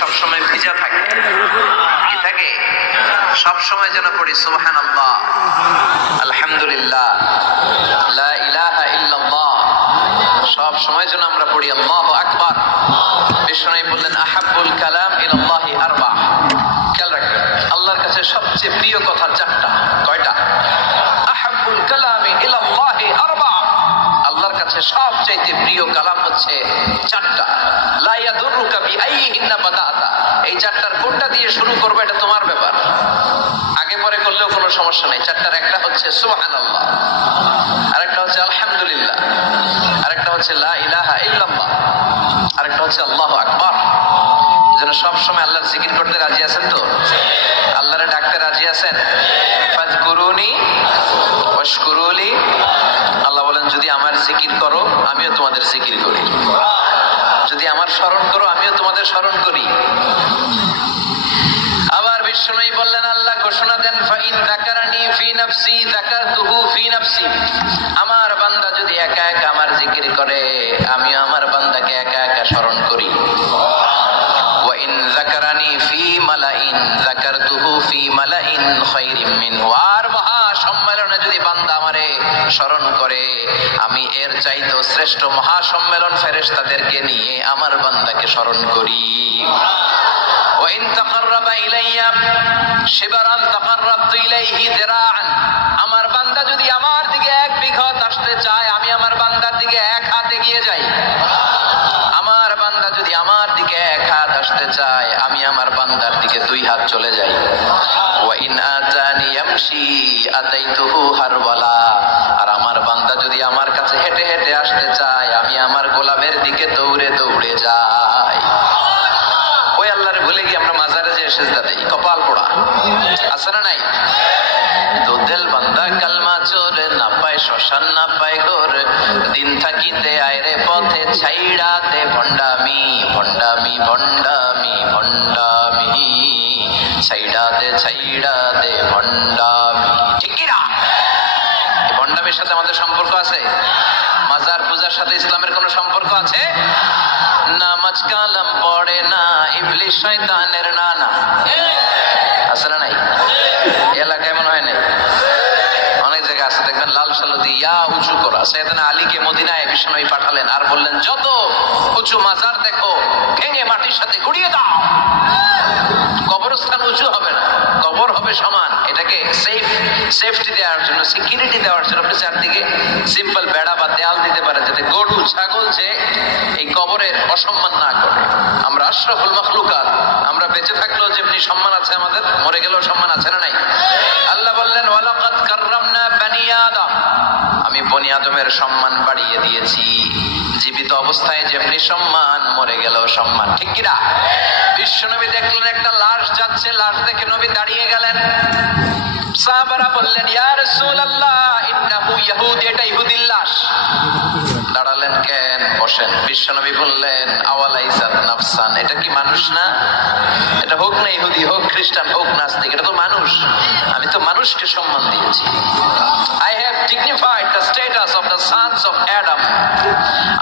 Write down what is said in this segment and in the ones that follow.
সবসময় ভিজা থাকে, কি থাকে? সবসময় যেন পড়ি সুবহানাল্লাহ, আলহামদুলিল্লাহ, লা ইলাহা ইল্লাল্লাহ। সব সময় যেন আমরা পড়ি আল্লাহু আকবার। বিষ্ণু বললেন আহাব্বুল কালাম ইলাল্লাহি আরবা। খেয়াল রাখবেন, আল্লাহর কাছে সবচেয়ে প্রিয় কথা চারটা। কয়টা? আহাব্বুল কালামি ইলাল্লাহি আরবা। আল্লাহর কাছে সবচাইতে প্রিয় কালাম হচ্ছে চারটা। লা ইয়াদুরুকা বিআইহিন্না বাদাতা। এই চারটার কোনটা দিয়ে শুরু করবে এটা তোমার ব্যাপার, আগে পরে করলেও কোনো সমস্যা নাই। চারটার একটা হচ্ছে সুবহানাল্লাহ, আরেকটা হচ্ছে আলহামদুলিল্লাহ, আরেকটা হচ্ছে লা ইলাহা ইল্লাল্লাহ, আরেকটা হচ্ছে আল্লাহু আকবার। যেন সব সময় আল্লাহর জিকির করতে রাজি আছেন তো? আল্লাহরে ডাকতে রাজি আছেন? ফাযকুরুনি ওয়াশকুরুলি। আল্লাহ বলেন যদি আমার জিকির করো আমিও তোমাদের জিকির করি, যদি আমার স্মরণ করো আমিও তোমাদের স্মরণ করি। আবার বিষ্ণু বললেন, আল্লাহ ঘোষণা দেন ফাইন যাকারানি ফি নাফসি যাকারতুহু ফি নাফসি। আমার বান্দা যদি একা একা আমার জিকির করে আমিও আমার বান্দাকে একা একা স্মরণ করি। ওয়া ইন যাকারানি ফি মালাইন যাকারতুহু ফি মালাইন খায়রিম মিনহু। আর মহা সম্মেলনে যদি বান্দা আমারে স্মরণ করে আমি এর চাইতেও শ্রেষ্ঠ মহা সম্মেলন ফেরেশতাদেরকে নিয়ে আমার বান্দাকে স্মরণ করি। وإن تقرب إلي شبرا تقربت إليه ذراعا। আমার বান্দা যদি আমার দিকে এক বিঘত আসতে চায় আমি আমার বান্দার দিকে এক হাত এগিয়ে যাই। আমার বান্দা যদি আমার দিকে এক হাত আসতে চায় আমি আমার বান্দার দিকে দুই হাত চলে যাই। وإن آتاني يمشي أتيته هرولة। আর আমার বান্দা যদি আমার কাছে হেঁটে হেঁটে আসতে চায় আমি আমার গোলামের দিকে দৌড়ে দৌড়ে যাই। ওই আল্লাহরে ভুলে গিয়ে আমরা মাজারে যে সেজদা দেই, কপাল পোড়া আছে না নাই? তো দিল বান্দা কালমা চোর, না পায় শ্মশান না পায় ঘোর, দিন থাকিতে আয়রে পথে ছাইড়া দে ভণ্ডামি ভণ্ডামি ভণ্ডামি ভণ্ডামি, ছাইড়া দে ভণ্ডামি। ঠিক কি না? এই ভণ্ডামির সাথে আমাদের সম্পর্ক আছে? মাজার পূজার সাথে ইসলামের কোনো সম্পর্ক আছে? নামাজ কালাম পড়ে না ইবলিস শয়তানের নানা, আছে না নাই? এলাকায় মনে হয় নাই, অনেক জায়গায় আছে দেখবেন লাল সালু দিয়া উঁচু করা। সাইয়েদনা আলীকে মদিনায় বিষ্ণু পাঠালেন আর বললেন যত উঁচু মাজার দেখো ভেঙে মাটির সাথে গুড়িয়ে দাও। কবরস্থান উঁচু হবে না, কবর হবে সমান। এটাকে সেফটি দেওয়ার জন্য, সিকিউরিটি দেওয়ার জন্য আপনি চারদিকে সিম্পল বেড়া বা দেয়াল দিতে পারেন যাতে গরু ছাগল যে এই কবরের অসম্মান না করে। আমরা আশরাফুল মাখলুকাত, আমরা বেঁচে থাকলেও যেমনি সম্মান আছে আমাদের, মরে গেলেও সম্মান আছে না নাই? আল্লাহ বললেন ওয়ালাকাদ কাররামনা বানি আদম। আমি বনি আদমের সম্মান বাড়িয়ে দিয়েছি। জীবিত অবস্থায় যেমনি সম্মান মরে গেলেও সম্মান। ঠিক কিনা? বিশ্বনবী দেখলেন একটা লাশ যাচ্ছে, লাশ দেখে নবী দাঁড়িয়ে গেলেন। সাহাবারা বললেন ইয়া রাসূলুল্লাহ ইন্নাহু ইয়াহুদি, এটা ইহুদির লাশ। দাঁড়ালেন কেন? বসেন। বিশ্বনবী বললেন আওয়ালাইসাত নাফসান, এটা কি মানুষ না? এটা হোক না ইহুদি, হোক খ্রিস্টান, হোক নাস্তিক, এটা তো মানুষ। আমি তো মানুষকে সম্মান দিয়েছি। I have dignified the status of the sons of Adam.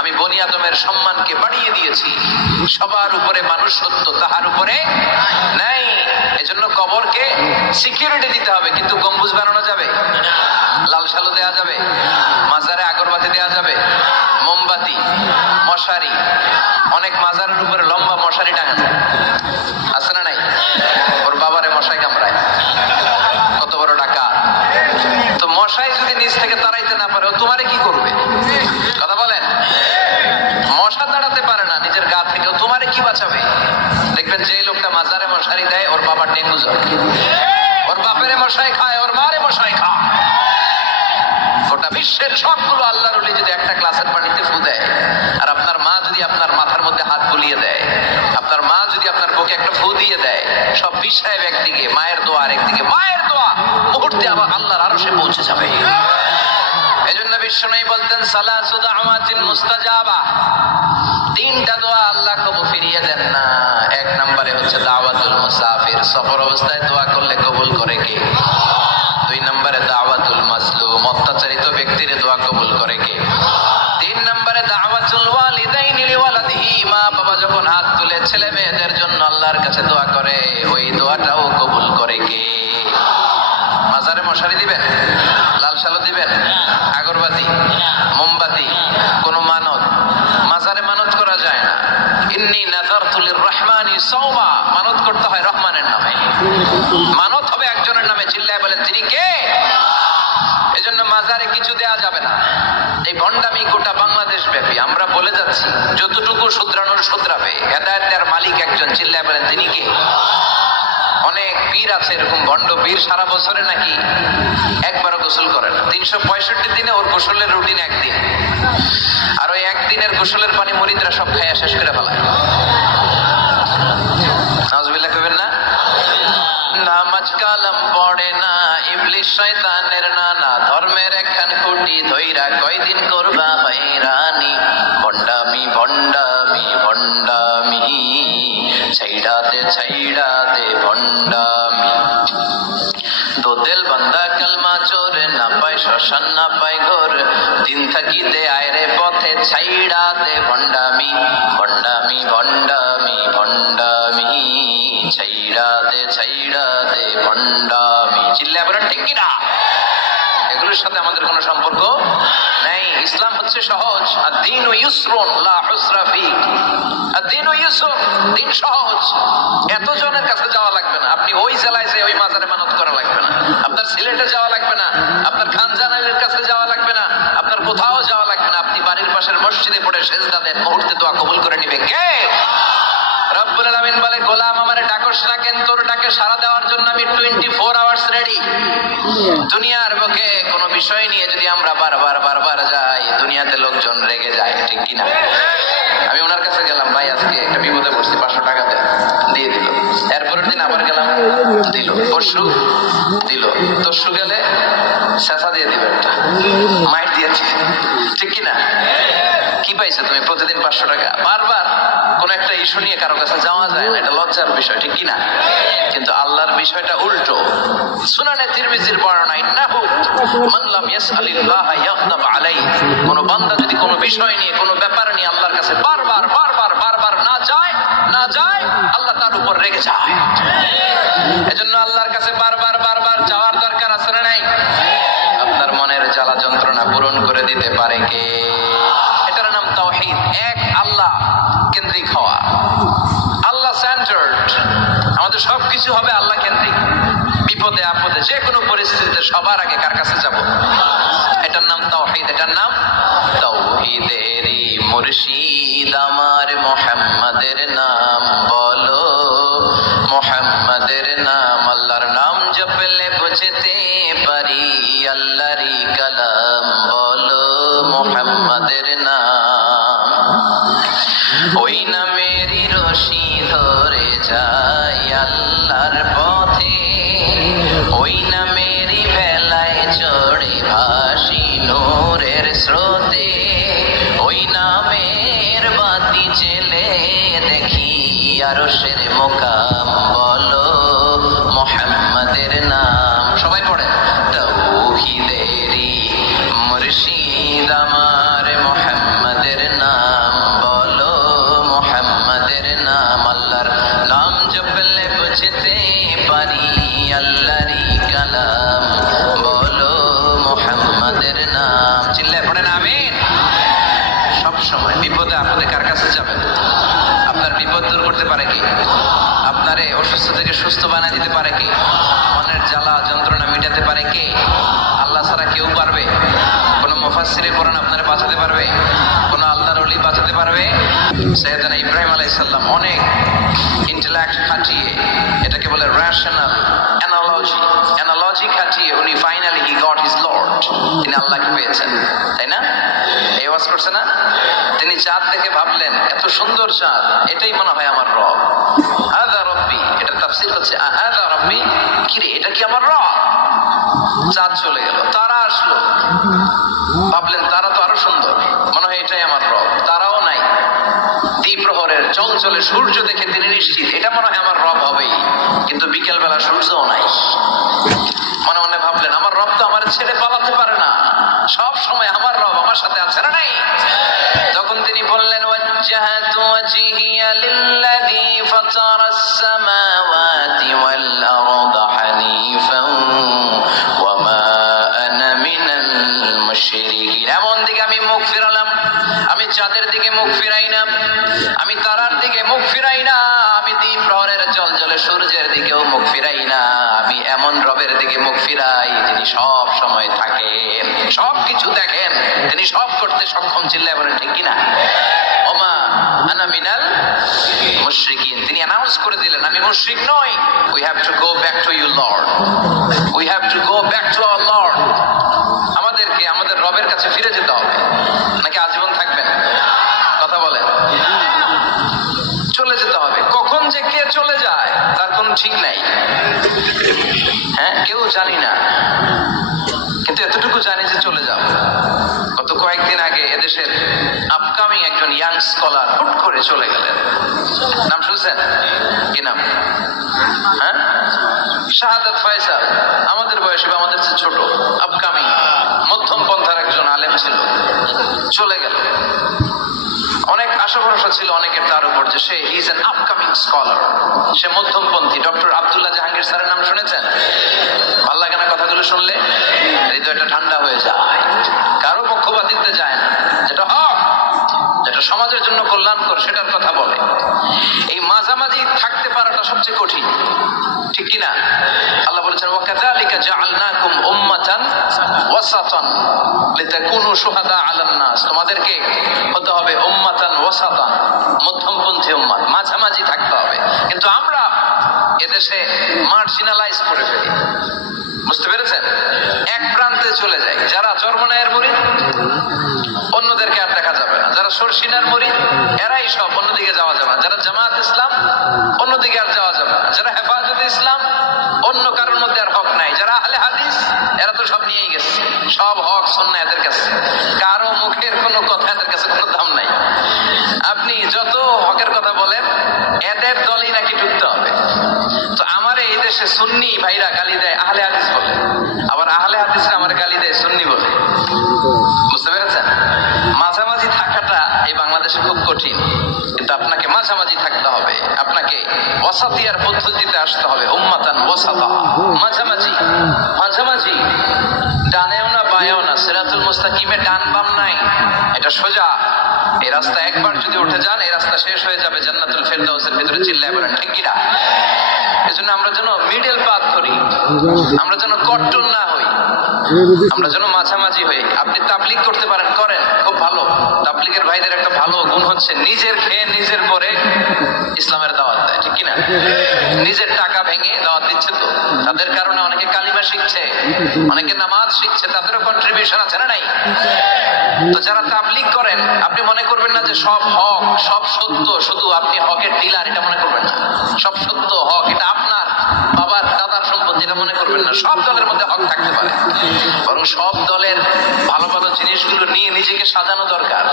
আমি বনি আদমের সম্মানকে বাড়িয়ে দিয়েছি। সবার উপরে মানুষ সত্য, তাহার উপরে নাই। এজন্য কবরকে সিকিউরিটি দিতে হবে, কিন্তু গম্বুজ বানানো যাবে? লাল সালু দেওয়া যাবে? মাজারে আগরবাতি দেওয়া যাবে? মোমবাতি, মশারি, অনেক মাজারের উপরে লম্বা মশারি টাঙানো আছে না নাই? ওর বাবারে মশাই কামড়ায়, কত বড় টাকা। তো মশাই যদি নিচ থেকে তাড়াইতে না পারে ও তোমারে কি করবে? কথা বলেন। মশা তাড়াতে পারে না নিজের গা থেকে, ও তোমারে কি বাঁচাবে? দেখবেন যে লোকটা মাজারে মশারি দেয় ওর বাবার ডেঙ্গু জ্বর, ওর বাপেরে মশাই খায়, ওর মারে মশাই খায়। গোটা বিশ্বের সবগুলো আল্লাহর ওলি যদি একটা গ্লাসের পানিতে ফু দেয়, আর আপনার মা যদি আপনার মাথার মধ্যে হাত বুলিয়ে দেয়, আপনার মা যদি আপনার বুকে একটা ফু দিয়ে দেয়, সব বিষ সাহেব একদিকে, মায়ের দোয়া আর একদিকে। মায়ের দোয়া মুহূর্তে আবার আল্লাহর আরশে পৌঁছে যাবে। এজন্য বিশ্বনবী বলতেন সালাসু দাওয়াতিন মুস্তাজাবা, তিনটা দোয়া আল্লাহ কবুল ফিরিয়ে দেন না। এক নম্বরে হচ্ছে দাওয়াতুল মুসাফির, সফর অবস্থায় দোয়া করলে কবুল করে কে? দুই নম্বরে দাওয়াতুল মাজলুম, অত্যাচারিত ব্যক্তির দোয়া কবুল করে কে? তিন নম্বরে দাওয়াতুল ওয়ালিদাইনি লিওয়ালাদিহি, মা বাবা যখন হাত তুলে ছেলে মেয়েদের জন্য আল্লাহর কাছে দোয়া করে, ওই দোয়াটাও কবুল করে কে? মাজারে মশারি দিবেন, লাল শালো দিবেন, আগরবাতি, মোমবাতি, কোন মানত? মাজারে মানত করা যায় না। ইন্নী নাযারতু লিররহমানি সাওমা, মানত করতে হয় রহমানের নামে। মানত হবে একজনের নামে, চিল্লায় বলেন তিনি কে? এজন্য মাজারে কিছু দেয়া যাবে না। এই ভণ্ডামি গোটা বাংলাদেশ ব্যাপী, আমরা বলে যাচ্ছি যতটুকু শুধরানোর শুধরাবে। হেদায়েত দেওয়ার মালিক একজন, চিল্লায় বলেন তিনি কে? অনেক পীর আছে এরকম ভণ্ড পীর, সারা বছরে নাকি একবারও গোসল করে না। 365 দিনে ওর গোসলের রুটিন একদিন, আর ওই একদিনের গোসলের পানি মুরিদরা সব খাইয়া শেষ করে ফেলায়। নাউজুবিল্লাহ কইবেন না? নামাজ কালাম পড়ে না, ইবলিস শয়তানের নানা, ধর্মের একখান খুঁটি ধইরা কয়দিন করবা হয়রানি। ভণ্ডামি ভণ্ডামি ভণ্ডামি, ছাইড়াতে ভণ্ডামি। দোদেল বান্দা কালমা চোর, না পায় শ্মশান না পায় ঘোর, দিন থাকিতে আয়রে পথে ছাইড়াতে ভণ্ডামি। ভণ্ডামি ভণ্ডামি ভণ্ডামি, ছাইড়াতে ভণ্ডামি। চিল্লা বলেন ঠিক কিনা? এগুলোর সাথে আমাদের কোনো সম্পর্ক নেই। ইসলাম হচ্ছে সহজ। আদ-দীনু ইউসরুন লা উসরা ফী। আদ-দীনু ইউসর, দিন সহজ। এত জনের কাছে যাওয়া লাগবে না। আপনি ওই জেলায় যে ওই মাজারে মানত করা লাগবে না। আপনার সিলেটে যাওয়া লাগবে না। আপনার খানজান আলীর কাছে যাওয়া লাগবে না। আপনার কোথাও যাওয়া লাগবে না। আপনি বাড়ির পাশের মসজিদে পড়ে সেজদা দেন, মুহূর্তে দোয়া কবুল করে নিবে কে? রব্বুল আলামিন বলে, গোলাম আমারে ডাকস না কেন? তোর ডাকে সাড়া দেওয়ার জন্য আমি 24 আওয়ার্স রেডি। দুনিয়ার বুকে কোনো বিষয় নিয়ে যদি আমরা বারবার যাই, দুনিয়াতে লোকজন রেগে যায়, ঠিক কিনা? আমি ওনার কাছে গেলাম, ভাই আজকে একটা বিপদে পড়ছি, 500 টাকা দেন, দিয়ে দিল। এরপরের দিন আবার গেলাম, দিল। পরশু দিল, তরশু গেলে শেষা দিয়ে দিবে, একটা মাইট দিয়েছে, ঠিক কিনা? কি পাইছে তুমি? প্রতিদিন 500 টাকা। বারবার কোন একটা ইস্যু নিয়ে কারো কাছে যাওয়া যায় না, এটা লজ্জার বিষয়, ঠিক কিনা? কিন্তু আল্লাহর বিষয়টা উল্টো। সুনানে তিরমিজির বর্ণনা, ইন্নাহু মান লাম ইয়াসআলিল্লাহ ইয়াগদাব আলাইহি, কোন বান্দা যদি কোন বিষয় নিয়ে, কোন ব্যাপার নিয়ে আল্লাহর কাছে বারবার না যায়, আল্লাহ তার উপর রেগে যায়। এজন্য আল্লাহর কাছে বারবার যাওয়ার দরকার আছে না নাই? আপনার মনের জ্বালা যন্ত্রণা পূরণ করে দিতে পারে কে? এটার নাম তাওহীদ। এক আল্লাহ কেন্দ্রিক হওয়া, আল্লাহ সেন্টার্ড। আমাদের সবকিছু হবে আল্লাহ কেন্দ্রিক। বিপদে আপদে যে কোনো পরিস্থিতিতে সবার আগে কার কাছে যাব? এটার নাম তাওহীদ। এটার নাম তাওহীদেরই মুর্শিদ আমার মুহাম্মাদের নাম বলো, মুহাম্মাদের নাম। আল্লাহর নাম জপলে বুঝতে পারি আল্লাহরই কালাম বলো, মুহাম্মাদের নাম। ওই নামেরই রশি ধরে যাই আল্লাহর পথে, ওই নামেরই ভেলায় চড়ে ভাসি নূরের স্রোতে, ওই নামের বাতি জেলে দেখি আরশের মুকাম বলো, মুহাম্মাদের নাম। সবাই পড়ে, তাওহীদেরই মুর্শিদ আমার মুহাম্মাদের নাম বলো, মুহাম্মাদের নাম। আল্লাহর নাম জপলে বুঝতে পারি আল্লাহরই কালাম বলো, মুহাম্মাদের নাম। চিল্লায় পড়েন আমিন। সব সময় বিপদে আপদে কার কাছে যাবেন? আপনার বিপদ দূর করতে পারে কি? আপনারে অসুস্থ থেকে সুস্থ বানিয়ে দিতে পারে কি? মনের জ্বালা যন্ত্রণা মিটাতে পারে কে? আল্লাহ ছাড়া কেউ পারবে? কোন মুফাসসিরে কোরআন আপনারে বাঁচাতে পারবে? কোন আল্লাহর ওলি বাঁচাতে পারবে? সাইয়েদনা ইব্রাহিম আলাইহিস সালাম অনেক ইন্টেলেক্ট খাটিয়ে, এটাকে বলে রেশনাল অ্যানালজি খাটিয়ে উনি finally he got his Lord, তিনি আল্লাহকে পেয়েছেন, তাই না? এই ওয়াজ করছে না? তিনি চাঁদ দেখে ভাবলেন, এত সুন্দর চাঁদ, এটাই মনে হয় আমার রব। হাযা রব্বি, এটার তাফসীর হচ্ছে হাযা রব্বি, কি রে এটা কি আমার রব? চাঁদ চলে গেল, তারা আসলো, ভাবলেন তারা তো আরো সুন্দর, মনে হয় এটাই আমার রব। তারাও নাই। দ্বিপ্রহরের চলচলে সূর্য দেখে তিনি নিশ্চিত, এটা মনে হয় আমার রব হবেই। কিন্তু বিকেল বেলা সূর্যও নাই। মনে মনে ভাবলেন, আমার রব তো আমার ছেড়ে পালাতে পারে না, সব সময় আমার রব আমার সাথে আছে না নাই? তখন তিনি বললেন, ওয়াজ্জাহাতু ওয়াজহিয়া লিল্লাযী فطر السماوات والأرض حنيفا وما أنا من المشركين। এমন দিকে আমি মুখ ফিরালাম, আমি চাঁদের দিকে মুখ ফিরাই না, আমি তারার দিকে মুখ ফিরাই না, আমি দ্বীপ প্রহরের জলজলে সূর্যের দিকেও মুখ ফিরাই না, আমি এমন রবের দিকে মুখ ফিরাই যিনি সব সময় থাকেন, সব কিছু দেখেন, তিনি সব করতে সক্ষম। চিল্লায় বলেন ঠিক কিনা? ওমা আনা মিনাল মুশরিকিন, তিনি অ্যানাউন্স করে দিলেন আমি মুশরিক নই। We have to go back to you lord, we have to go back to our lord. আমাদেরকে আমাদের রবের কাছে ফিরে যেতে হবে, নাকি আজীবন থাকবেন? কথা বলেন। চলে যেতে হবে। কখন যে কে চলে যায় তার কোনো ঠিক নাই, হ্যাঁ, কেউ জানি না, কিন্তু এতটুকু জানি যে চলে যাব। গত কয়েকদিন আগে এদেশের আপকামিং একজন ইয়াং স্কলার হুট করে চলে গেলেন। নাম শুনছেন? কি নাম? হ্যাঁ, শাহাদাত ফয়সাল। আমাদের বয়সে বা আমাদের চেয়ে ছোট, আপকামিং মধ্যম পন্থার একজন আলেম ছিল, চলে গেল। অনেক আশা ভরসা ছিল অনেকের তার উপর যে সে ইজ অ্যান আপকামিং স্কলার, সে মধ্যমপন্থী। ডক্টর আব্দুল্লাহ জাহাঙ্গীর স্যারের নাম শুনেছেন? ভাল লাগে না কথাগুলো শুনলে? হৃদয়টা ঠান্ডা হয়ে যায়। কারো পক্ষপাতিত্বে যায় না, যেটা হক, যেটা সমাজের জন্য কল্যাণকর সেটার কথা বলে। এই মাঝামাঝি থাকতে পারাটা সবচেয়ে কঠিন, ঠিক কিনা? আল্লাহ বলেছেন ওয়াকাযালিকা জাআলনাকুম উম্মাতান ওয়াসাতান লিতাকুনু শুহাদা আলান নাস, তোমাদেরকে হতে হবে উম্মাতান ওয়াসাতান, মধ্যমপন্থী উম্মাত, মাঝামাঝি থাকতে হবে। কিন্তু আমরা এদেশে মার্জিনালাইজ করে ফেলি, বুঝতে পেরেছেন? এক প্রান্তে চলে যায়। যারা চরমনায়ের মুরিদ অন্যদেরকে আর দেখা যাবে না, যারা সরসিনার মুরিদ এরাই সব, অন্যদিকে যাওয়া যাবে না। যারা জামাত ইসলাম অন্যদিকে আর যাওয়া যাবে না। যারা হেফাজতে ইসলাম অন্য কারোর মধ্যে আর হক নাই। যারা আহলে হাদিস এরা তো সব নিয়েই গেছে, সব হক সুন্নাহ এদের কাছে, কারো মুখের কোনো কথা এদের কাছে কোনো দাম নাই। আপনি যত হকের কথা বলেন এদের দলই নাকি ঢুকতে হবে। তো আমার এই দেশে সুন্নি ভাইরা গালি দেয় আহলে হাদিস বলে, আবার আহলে হাদিসরা আমার গালি দেয় সুন্নি বলে, বুঝতে পেরেছেন? মাঝামাঝি থাকাটা এই বাংলাদেশে খুব কঠিন, কিন্তু আপনাকে মাঝামাঝি থাকতে হবে, আপনাকে ওয়াসাতিয়ার পদ্ধতিতে আসতে হবে। উম্মাতান ওয়াসাতা, মাঝামাঝি, মাঝামাঝি, ডানেও না বায়েও না, সিরাতুল মুস্তাকিমে ডান বাম নাই, এটা সোজা। এই রাস্তা একবার যদি উঠে যান এই রাস্তা শেষ হয়ে যাবে জান্নাতুল ফেরদাউসের ভিতরে। চিল্লায় বলেন ঠিক কিনা? এজন্য আমরা যেন মিডল পাথ ধরি, আমরা যেন কট্টর না হই, আমরা যেন মাঝামাঝি হই। আপনি তাবলিগ করতে পারেন, করেন, খুব ভালো। তাবলিগের ভাইদের একটা ভালো গুণ হচ্ছে নিজের খেয়ে নিজের পরে ইসলামের দাওয়াত দেয়, ঠিক কিনা? নিজের টাকা ভেঙে দাওয়াত দিচ্ছে, তো তাদের কারণে অনেকে কালিমা শিখছে, অনেকে নামাজ শিখছে, তাদেরও কন্ট্রিবিউশন আছে না নাই? তো যারা তাবলিগ করেন আপনি মনে করবেন না যে সব হক সব সত্য, শুধু আপনি হকের ডিলার এটা মনে করবেন না। সব সত্য হক এটা আপনার বাবার দাদার সম্পত্তি এটা মনে করবেন না। সব দলের মধ্যে হক থাকতে পারে, বরং সব দলের ভালো ভালো জিনিসগুলো নিয়ে নিজেকে সাজানো দরকার।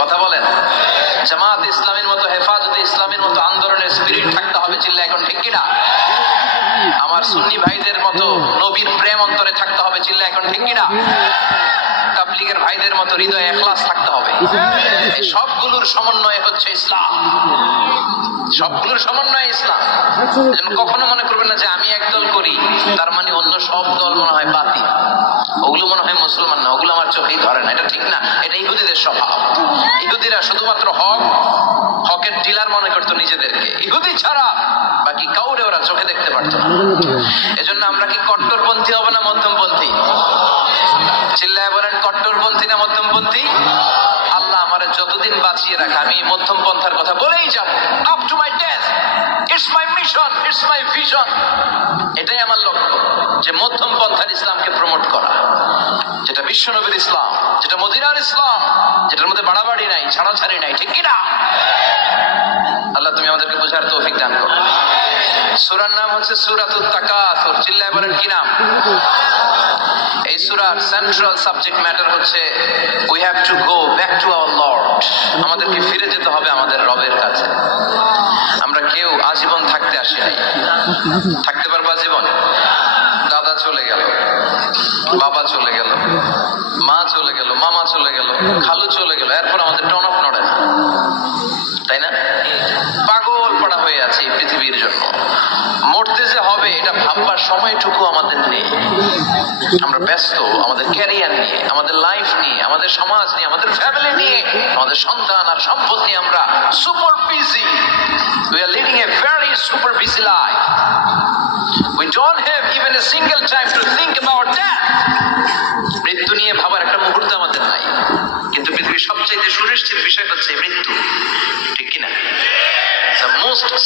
কথা বলেন। জামাত ইসলামের মতো, হেফাজতে ইসলামের মতো আন্দোলনের স্পিরিট থাকতে হবে। চিল্লা এখন ঠিক কিনা? আমার সুন্নি ভাইদের মতো নবীর প্রেম অন্তরে থাকতে হবে। চিল্লা এখন ঠিক কিনা? তাবলিগের ভাইদের মতো হৃদয়ে ইখলাস থাকতে হবে। এই সবগুলোর সমন্বয় হচ্ছে ইসলাম, সবগুলোর সমন্বয় ইসলাম। যেন কখনো মনে করবেন না যে আমি একদল করি তার মানে অন্য সব দল মনে হয় বাতিল, ওগুলো মনে হয় মুসলমান না, ওগুলো আমার চোখেই ধরে না। এটা ঠিক না, এটা ইহুদিদের স্বভাব। ইহুদিরা শুধুমাত্র হক, হকের ডিলার মনে করতো নিজেদেরকে, ইহুদি ছাড়া বাকি কাউরে ওরা চোখে দেখতে পারতো না। এজন্য আমরা কি কট্টরপন্থী হব না মধ্যমপন্থী? চিল্লায় বলেন কট্টরপন্থী না মধ্যমপন্থী? আল্লাহ আমারে যতদিন বাঁচিয়ে রাখে আমি মধ্যম পন্থার কথা বলেই যাব, up to my death. It's my mission, it's my vision. এটাই আমার লক্ষ্য, যে মধ্যম পন্থার ইসলামকে প্রমোট করা, যেটা বিশ্বনবীর ইসলাম, যেটা মদিনার ইসলাম, যেটার মধ্যে বাড়াবাড়ি নাই, ছাড়াছাড়ি নাই, ঠিক কিনা? আল্লাহ তুমি আমাদেরকে বোঝার তৌফিক দান করো। সূরার নাম হচ্ছে সূরাতুত তাকাসুর। চিল্লায় বলেন কি নাম? এই সূরার সেন্ট্রাল সাবজেক্ট ম্যাটার হচ্ছে we have to go back to our lord. আমাদেরকে ফিরে যেতে হবে আমাদের রবের কাছে। আমরা কেউ আজীবন থাকতে আসি নাই। থাকতে পারবো আজীবন? দাদা চলে গেল, বাবা চলে গেল, মা চলে গেল, মামা চলে গেল, খালু চলে গেল, এরপর আমাদের টনক নড়ে না, তাই না? পাগল পড়া হয়ে আছে এটা ভাববার সময়টুকু আমাদের নেই। আমরা ব্যস্ত আমাদের ক্যারিয়ার নিয়ে, আমাদের লাইফ নিয়ে, আমাদের সমাজ নিয়ে, আমাদের ফ্যামিলি নিয়ে, আমাদের সন্তান আর সম্পদ নিয়ে আমরা super busy. We are living a very super busy life. We don't have even a single time to think about death. মৃত্যু নিয়ে ভাবার একটা মুহূর্ত আমাদের নাই। কিন্তু পৃথিবীর সবচেয়ে সুনিশ্চিত বিষয় হচ্ছে মৃত্যু, ঠিক কিনা? The most certain